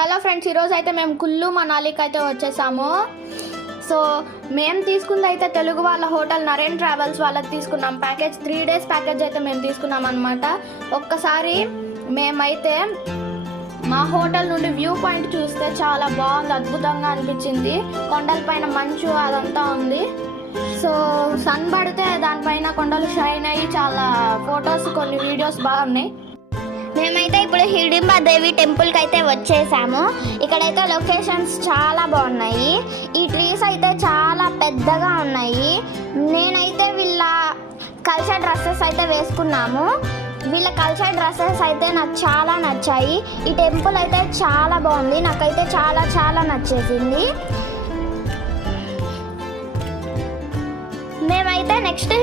Hello friends, ఈరోజు అయితే మేము కుల్లు మనాలికి అయితే వచ్చేసాము. సో మేము తీసుకుంది అయితే తెలుగు వాళ్ళ హోటల్ నరేన్ ట్రావెల్స్ వాళ్ళకి తీసుకున్నాం. ప్యాకేజ్ 3 days ప్యాకేజ్ అయితే మేము తీసుకున్నాం అనమాట. ఒక్కసారి మేమైతే మా హోటల్ నుండి వ్యూ పాయింట్ చూస్తే చాలా బాగుంది, అద్భుతంగా అనిపించింది. కొండల పైన మంచు అదంతా ఉంది. సో సన్ పడితే దానిపైన కొండలు షైన్ అయ్యి చాలా ఫొటోస్ కొన్ని వీడియోస్ బాగున్నాయి. మేమైతే ఇప్పుడు హిడింబా దేవి టెంపుల్కి అయితే వచ్చేసాము. ఇక్కడైతే లొకేషన్స్ చాలా బాగున్నాయి. ఈ ట్రీస్ అయితే చాలా పెద్దగా ఉన్నాయి. నేనైతే వీళ్ళ కల్చర్ డ్రెస్సెస్ అయితే వేసుకున్నాము. వీళ్ళ కల్చర్ డ్రెస్సెస్ అయితే నాకు చాలా నచ్చాయి. ఈ టెంపుల్ అయితే చాలా బాగుంది, నాకైతే చాలా చాలా నచ్చేసింది. మేమైతే నెక్స్ట్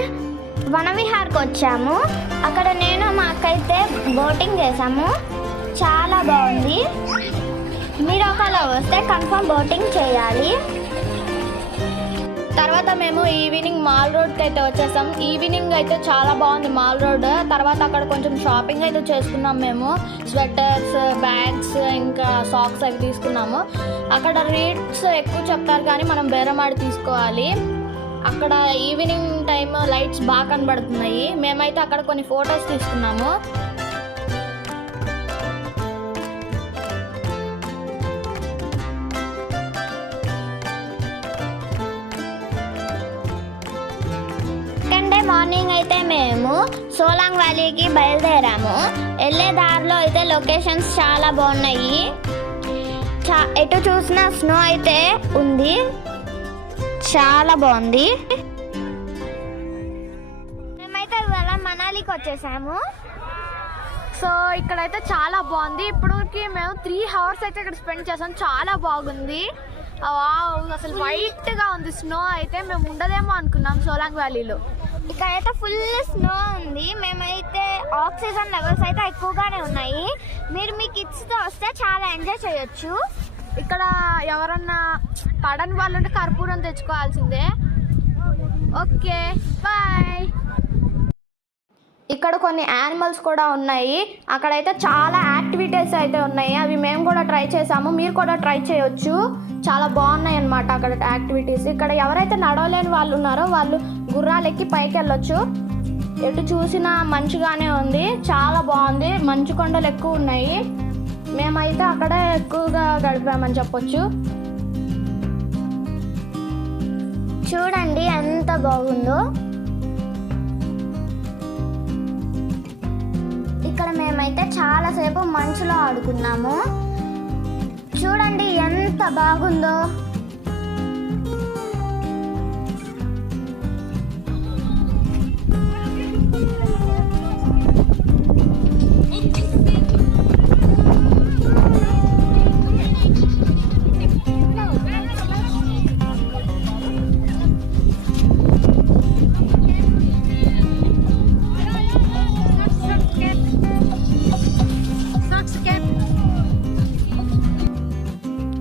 వనవిహార్కి వచ్చాము. అక్కడ నేను మా అక్కయితే బోటింగ్ చేసాము, చాలా బాగుంది. మీరు ఒకవేళ వస్తే కన్ఫర్మ్ బోటింగ్ చేయాలి. తర్వాత మేము ఈవినింగ్ మాల్ రోడ్కి అయితే వచ్చేసాం. ఈవినింగ్ అయితే చాలా బాగుంది మాల్ రోడ్. తర్వాత అక్కడ కొంచెం షాపింగ్ అయితే చేసుకున్నాం. మేము స్వెటర్స్, బ్యాగ్స్, ఇంకా సాక్స్ అవి తీసుకున్నాము. అక్కడ రేట్స్ ఎక్కువ చెప్తారు కానీ మనం బేరమాడి తీసుకోవాలి. అక్కడ ఈవినింగ్ టైం లైట్స్ బాగా కనబడుతున్నాయి. మేమైతే అక్కడ కొన్ని ఫొటోస్ తీసుకున్నాము. సెకండ్ డే మార్నింగ్ అయితే మేము సోలాంగ్ వ్యాలీకి బయలుదేరాము. వెళ్ళే దారిలో అయితే లొకేషన్స్ చాలా బాగున్నాయి. ఎటు చూసినా స్నో అయితే ఉంది, చాలా బాగుంది. మేమైతే ఇవాళ మనాలికి వచ్చేసాము. సో ఇక్కడైతే చాలా బాగుంది. ఇప్పటికి మేము 3 hours అయితే ఇక్కడ స్పెండ్ చేసాం. చాలా బాగుంది. అసలు వైట్గా ఉంది స్నో. అయితే మేము ఉండదేమో అనుకున్నాం సోలాంగ్ వ్యాలీలో. ఇక్కడైతే ఫుల్ స్నో ఉంది. మేమైతే ఆక్సిజన్ లెవెల్స్ అయితే ఎక్కువగానే ఉన్నాయి. మీరు మీ కిడ్స్తో వస్తే చాలా ఎంజాయ్ చేయొచ్చు. ఇక్కడ ఎవరన్నా పడని వాళ్ళు ఉంటే కర్పూరం తెచ్చుకోవాల్సిందే. Okay, bye. ఇక్కడ కొన్ని యానిమల్స్ కూడా ఉన్నాయి. అక్కడైతే చాలా యాక్టివిటీస్ అయితే ఉన్నాయి. అవి మేము కూడా ట్రై చేసాము, మీరు కూడా ట్రై చేయొచ్చు. చాలా బాగున్నాయి అన్నమాట అక్కడ యాక్టివిటీస్. ఇక్కడ ఎవరైతే నడవలేని వాళ్ళు ఉన్నారో వాళ్ళు గుర్రాలు ఎక్కి పైకి వెళ్ళొచ్చు. ఎటు చూసినా మంచుగానే ఉంది, చాలా బాగుంది. మంచు కొండలు ఎక్కువ ఉన్నాయి. మేమైతే అక్కడే ఎక్కువగా గడిపామని చెప్పొచ్చు. చూడండి ఎంత బాగుందో. ఇక్కడ మేమైతే చాలాసేపు మంచులో ఆడుకున్నాము. చూడండి ఎంత బాగుందో.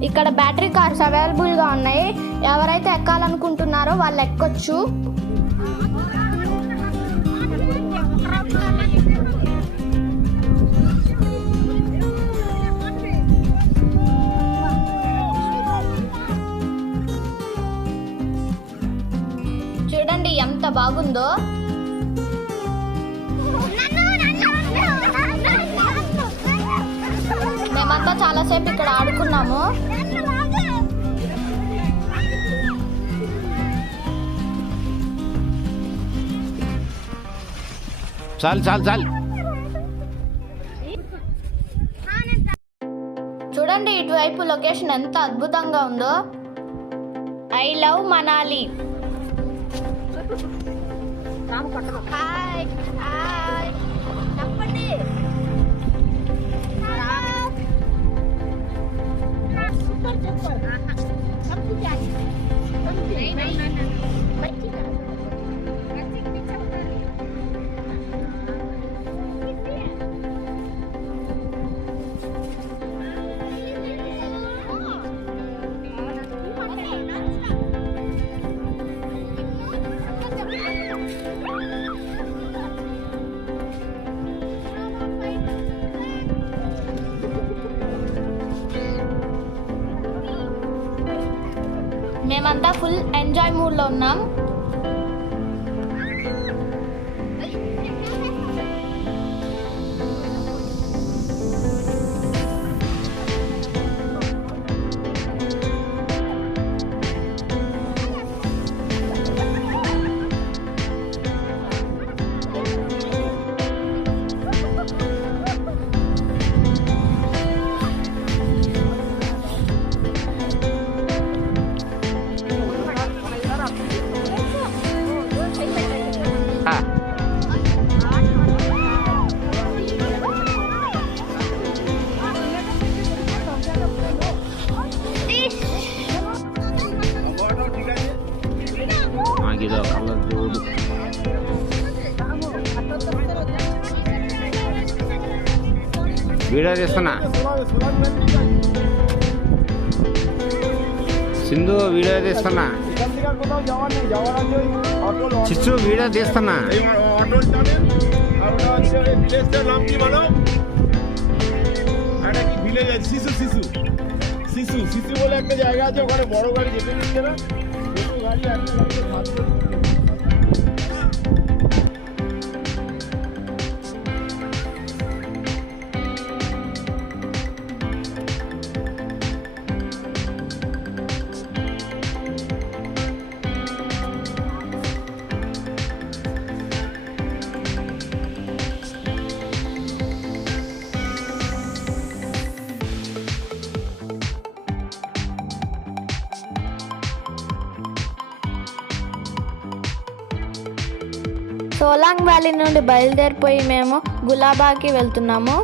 ఇక్కడ బ్యాటరీ కార్స్ అవైలబుల్గా ఉన్నాయి. ఎవరైతే ఎక్కాలనుకుంటున్నారో వాళ్ళు ఎక్కొచ్చు. చూడండి ఎంత బాగుందో. మేమంతా చాలాసేపు ఇక్కడ ఆడుకున్నాము. చాలు చాలు చాలు. చూడండి ఇటువైపు లొకేషన్ ఎంత అద్భుతంగా ఉందో. I love Manali. Hi hi చెప్పండి. మేమంతా ఫుల్ ఎంజాయ్ మూడ్లో ఉన్నాం. ఇదో కలర్ చూడు. వీడియో తీస్తున్నా సింధు, వీడియో తీస్తున్నా. చిచ్చు వీడియో తీస్తున్నా. শিশু শিশু বলে একটা জায়গা আছে, ওখানে বড় গাড়ি যেতে দিচ্ছে না, ছোট গাড়ি సోలాంగ్ వ్యాలీ నుండి బయలుదేరిపోయి మేము గులాబాకి వెళ్తున్నాము.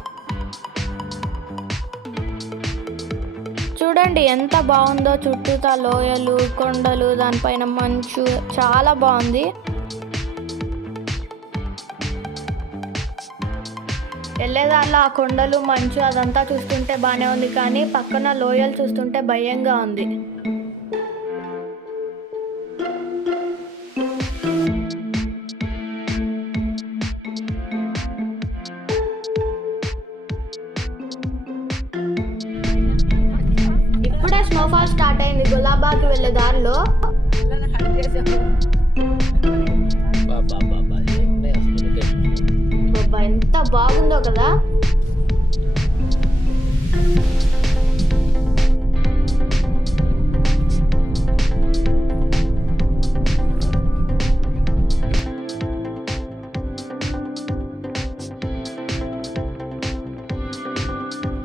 చూడండి ఎంత బాగుందో, చుట్టూతా లోయలు, కొండలు, దానిపైన మంచు, చాలా బాగుంది. వెళ్ళేదారిలో ఆ కొండలు, మంచు అదంతా చూస్తుంటే బాగానే ఉంది, కానీ పక్కన లోయలు చూస్తుంటే భయంగా ఉంది. ఇప్పుడే స్నోఫాల్ స్టార్ట్ అయింది గులాబాకి వెళ్ళే దారిలో. బాబా ఎంత బాగుందో కదా.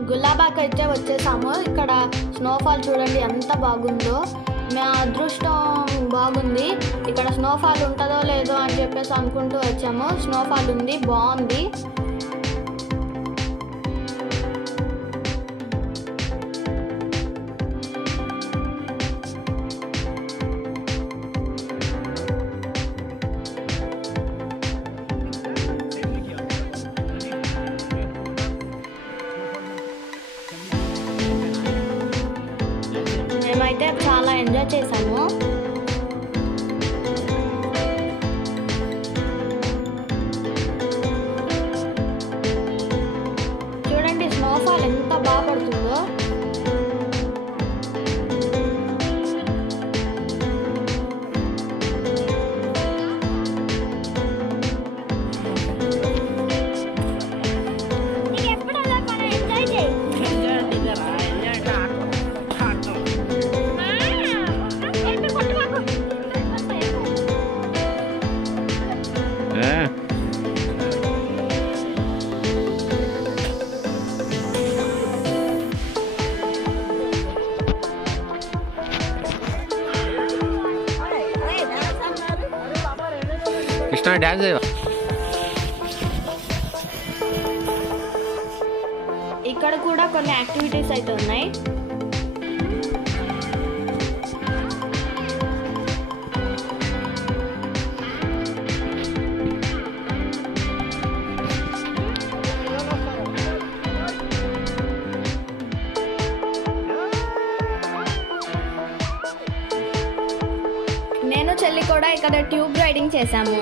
గులాబాకి అయితే వచ్చేసాము. ఇక్కడ స్నోఫాల్ చూడండి ఎంత బాగుందో. మా అదృష్టం బాగుంది, ఇక్కడ స్నోఫాల్ ఉంటుందో లేదో అని చెప్పేసి అనుకుంటూ వచ్చాము. స్నోఫాల్ ఉంది, బాగుంది. మేమైతే చాలా ఎంజాయ్ చేసాము. చూడండి స్నోఫాల్ ఎంత బాగా పడుతుందో. కృష్ణ డ్యాన్స్ చేయవా? ఇక్కడ కూడా కొన్ని యాక్టివిటీస్ అయితే ఉన్నాయి. నేను చెల్లి కూడా ఇక్కడ ట్యూబ్ రైడింగ్ చేశాము.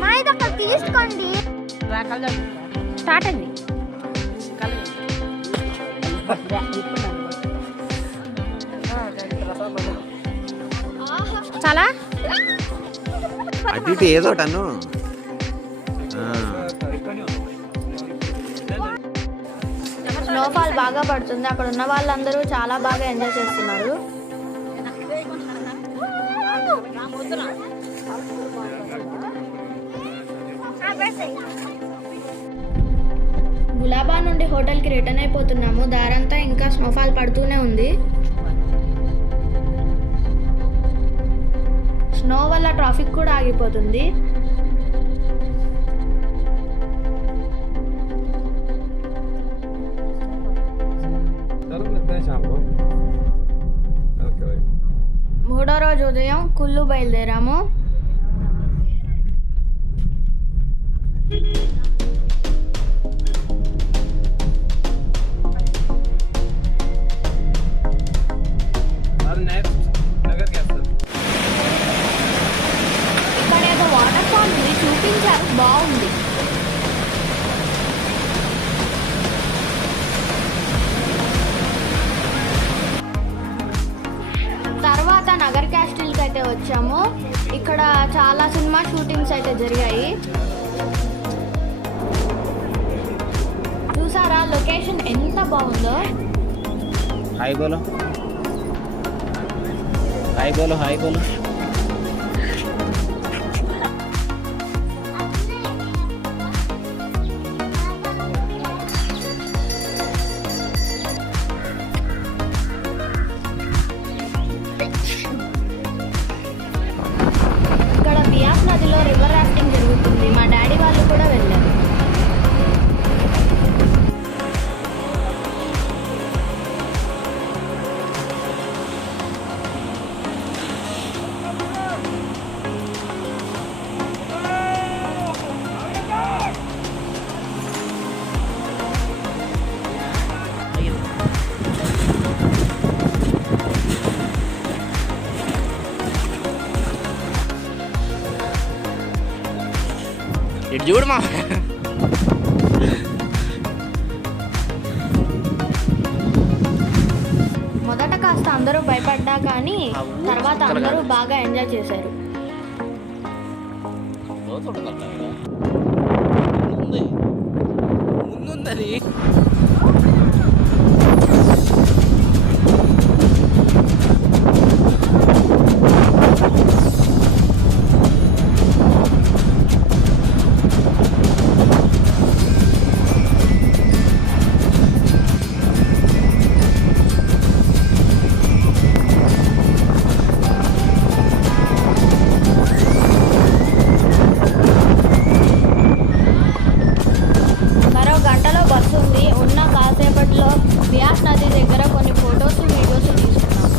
మా ఇది ఒక తీసుకోండి. స్టార్ట్ అండి. చాలా అటు ఇటు ఏదో టన్ను స్నోఫాల్ బాగా పడుతుంది. అక్కడ ఉన్న వాళ్ళందరూ చాలా బాగా ఎంజాయ్ చేస్తున్నారు. గులాబా నుండి హోటల్కి రిటర్న్ అయిపోతున్నాము. దారంతా ఇంకా స్నోఫాల్ పడుతూనే ఉంది. స్నో వల్ల ట్రాఫిక్ కూడా ఆగిపోతుంది. మూడో రోజు ఉదయం కుల్లు బయలుదేరాము. ఇక్కడ ఏదో వాటర్ ఫాల్ చూపించారు, బాగుంది. తర్వాత నగర్ క్యాస్టిల్కి అయితే వచ్చాము. ఇక్కడ చాలా సినిమా షూటింగ్స్ అయితే జరిగాయి. చూసారా లొకేషన్ ఎంత బాగుందో. హాయ్ బోలో, హాయ్ బోలో, హాయ్ బోలో. ఇక్కడ బియాస్ నదిలో రివర్ రాఫ్టింగ్ జరుగుతుంది. మా డాడీ వాళ్ళు కూడా వెళ్ళారు. ఇటు చూడమా. మొదట కాస్త అందరూ భయపడ్డా కానీ తర్వాత అందరూ బాగా ఎంజాయ్ చేశారు. మరో గంటలో బస్సు ఉంది. ఉన్న కాసేపట్లో బియాస్ నది దగ్గర కొన్ని ఫొటోస్ వీడియోస్ తీసుకున్నాం.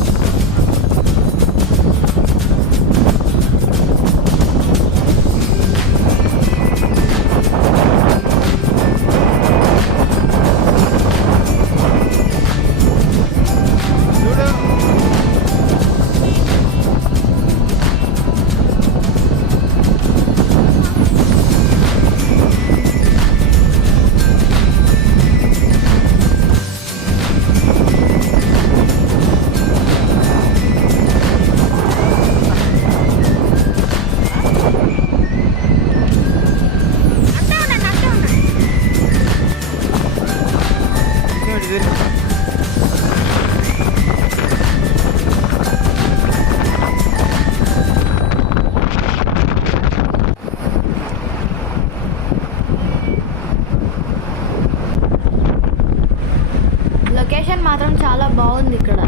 లొకేషన్ మాత్రం చాలా బాగుంది ఇక్కడ.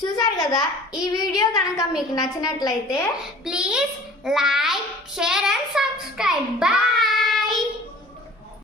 చూసారు కదా, ఈ వీడియో కనుక మీకు నచ్చినట్లయితే ప్లీజ్ లైక్